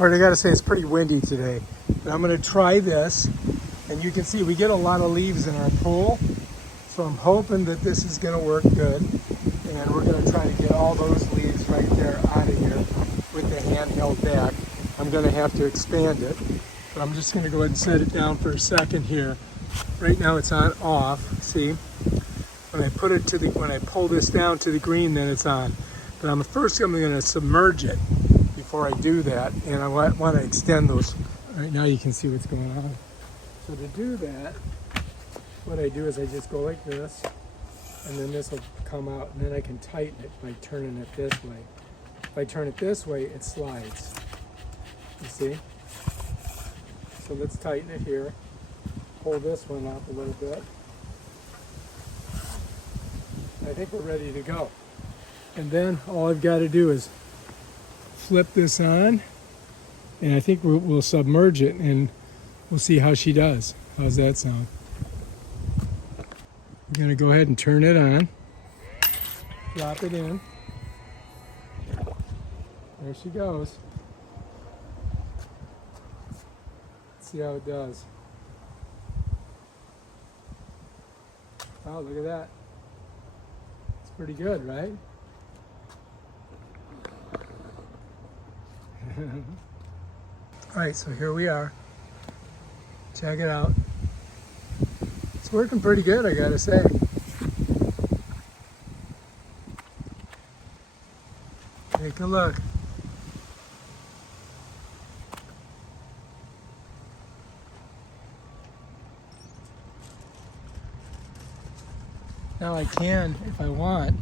All right, I gotta say it's pretty windy today, but I'm gonna try this, and you can see we get a lot of leaves in our pool, so I'm hoping that this is gonna work good, and we're gonna try to get all those leaves right there out of here with the handheld deck. I'm gonna have to expand it, but I'm just gonna go ahead and set it down for a second here. Right now it's on off, see? When I put it to the, when I pull this down to the green, then it's on. But first I'm gonna submerge it before I do that, and I want to extend those. Right now you can see what's going on. So to do that, what I do is I just go like this, and then this will come out, and then I can tighten it by turning it this way. If I turn it this way, it slides. You see? So let's tighten it here. Pull this one up a little bit. I think we're ready to go. And then all I've got to do is flip this on, and I think we'll submerge it, and we'll see how she does. How's that sound? I'm going to go ahead and turn it on. Drop it in. There she goes. Let's see how it does. Wow, look at that. It's pretty good, right? All right, so here we are. Check it out. It's working pretty good, I gotta say. Take a look. Now I can, if I want,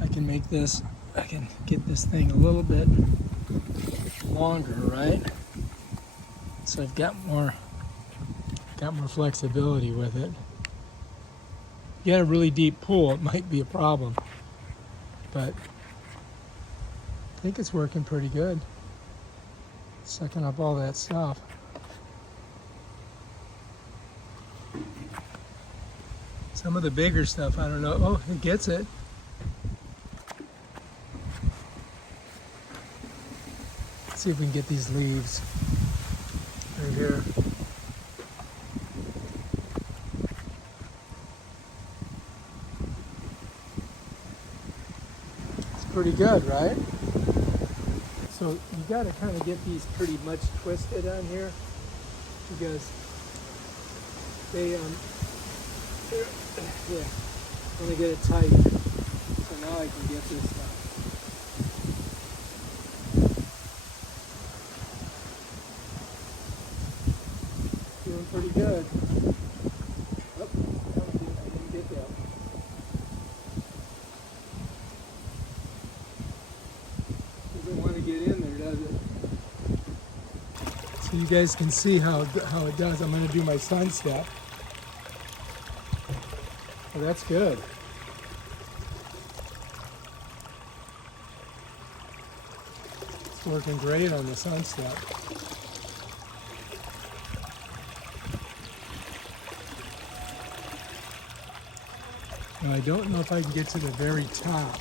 I can make this, I can get this thing a little bit longer, right? So I've got more flexibility with it. If you got a really deep pool, it might be a problem, but I think it's working pretty good. Sucking up all that stuff. Some of the bigger stuff, I don't know. Oh, it gets it. See if we can get these leaves right here. It's pretty good, right? So you got to kind of get these pretty much twisted on here, because they yeah, want to get it tight. So now I can get this stuff. Doing pretty good. Oh, I didn't get that. Doesn't want to get in there, does it? So you guys can see how it does. I'm going to do my sun step. Well, that's good. It's working great on the sun step. Now, I don't know if I can get to the very top.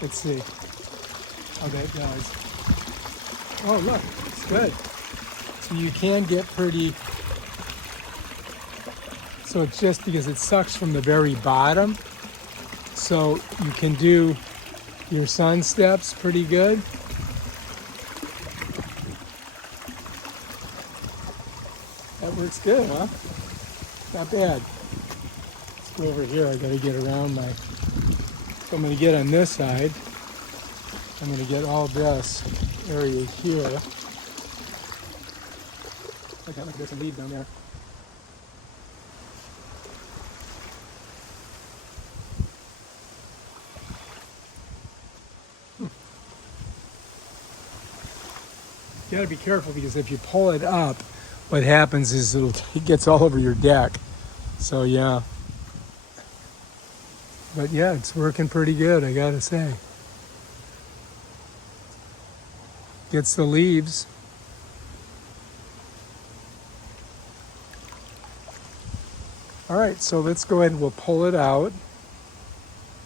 Let's see how that does. Oh, look, it's good. So you can get pretty, so it's just because it sucks from the very bottom. So you can do your sun steps pretty good. That works good, huh? Not bad. Go over here, I gotta get around my, so I'm gonna get on this side. I'm gonna get all this area here. Okay, look, there's a lead down there. You gotta be careful, because if you pull it up, what happens is it gets all over your deck. So yeah. But yeah, it's working pretty good, I gotta say. Gets the leaves. All right, so let's go ahead and we'll pull it out.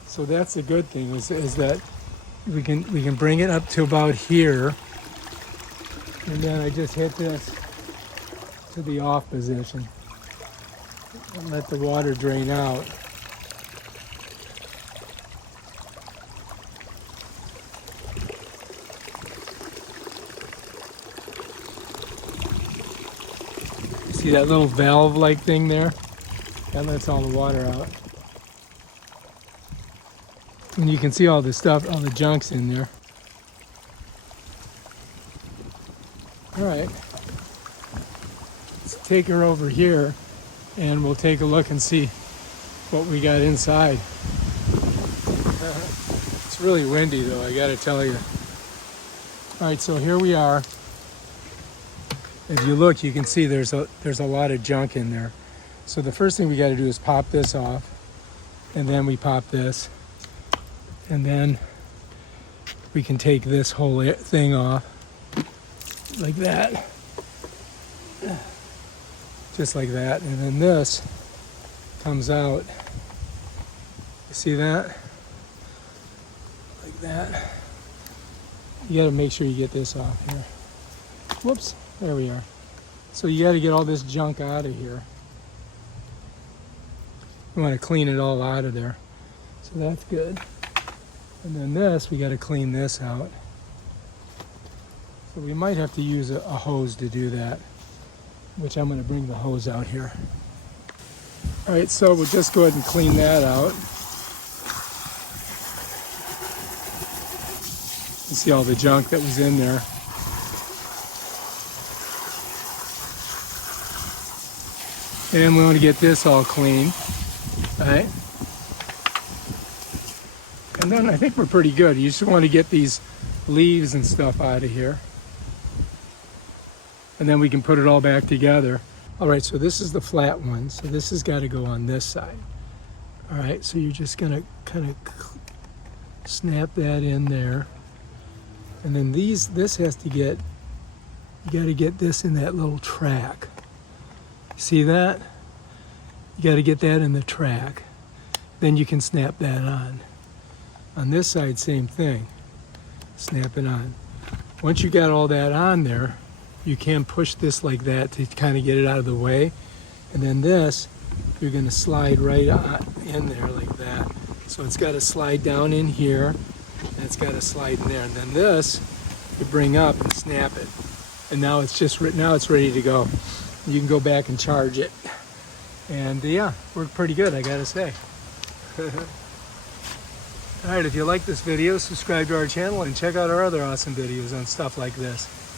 So that's the good thing is that we can bring it up to about here, And then I just hit this to the off position and let the water drain out. See that little valve-like thing there? That lets all the water out. And you can see all the stuff, all the junk's in there. All right, let's take her over here and we'll take a look and see what we got inside. It's really windy though, I gotta tell you. All right, so here we are. If you look, you can see there's a lot of junk in there. So the first thing we got to do is pop this off, and then we pop this, and then we can take this whole thing off like that, just like that, and then this comes out. You see that? Like that. You got to make sure you get this off here. Whoops. There we are. So you got to get all this junk out of here. We want to clean it all out of there. So that's good. And then this, we got to clean this out. So we might have to use a hose to do that, which I'm going to bring the hose out here. All right, so we'll just go ahead and clean that out. You see all the junk that was in there. And we want to get this all clean, right? And then I think we're pretty good. You just want to get these leaves and stuff out of here. And then we can put it all back together. All right, so this is the flat one. So this has got to go on this side. All right, so you're just going to kind of snap that in there. And then this has to get, you got to get this in that little track. See that? You got to get that in the track. Then you can snap that on. On this side, same thing. Snap it on. Once you got all that on there, you can push this like that to kind of get it out of the way. And then this, you're going to slide right on in there like that. So it's got to slide down in here, and it's got to slide in there. And then this, you bring up and snap it. And now it's just now it's ready to go. You can go back and charge it. And yeah, worked pretty good, I gotta say. All right, if you like this video, subscribe to our channel and check out our other awesome videos on stuff like this.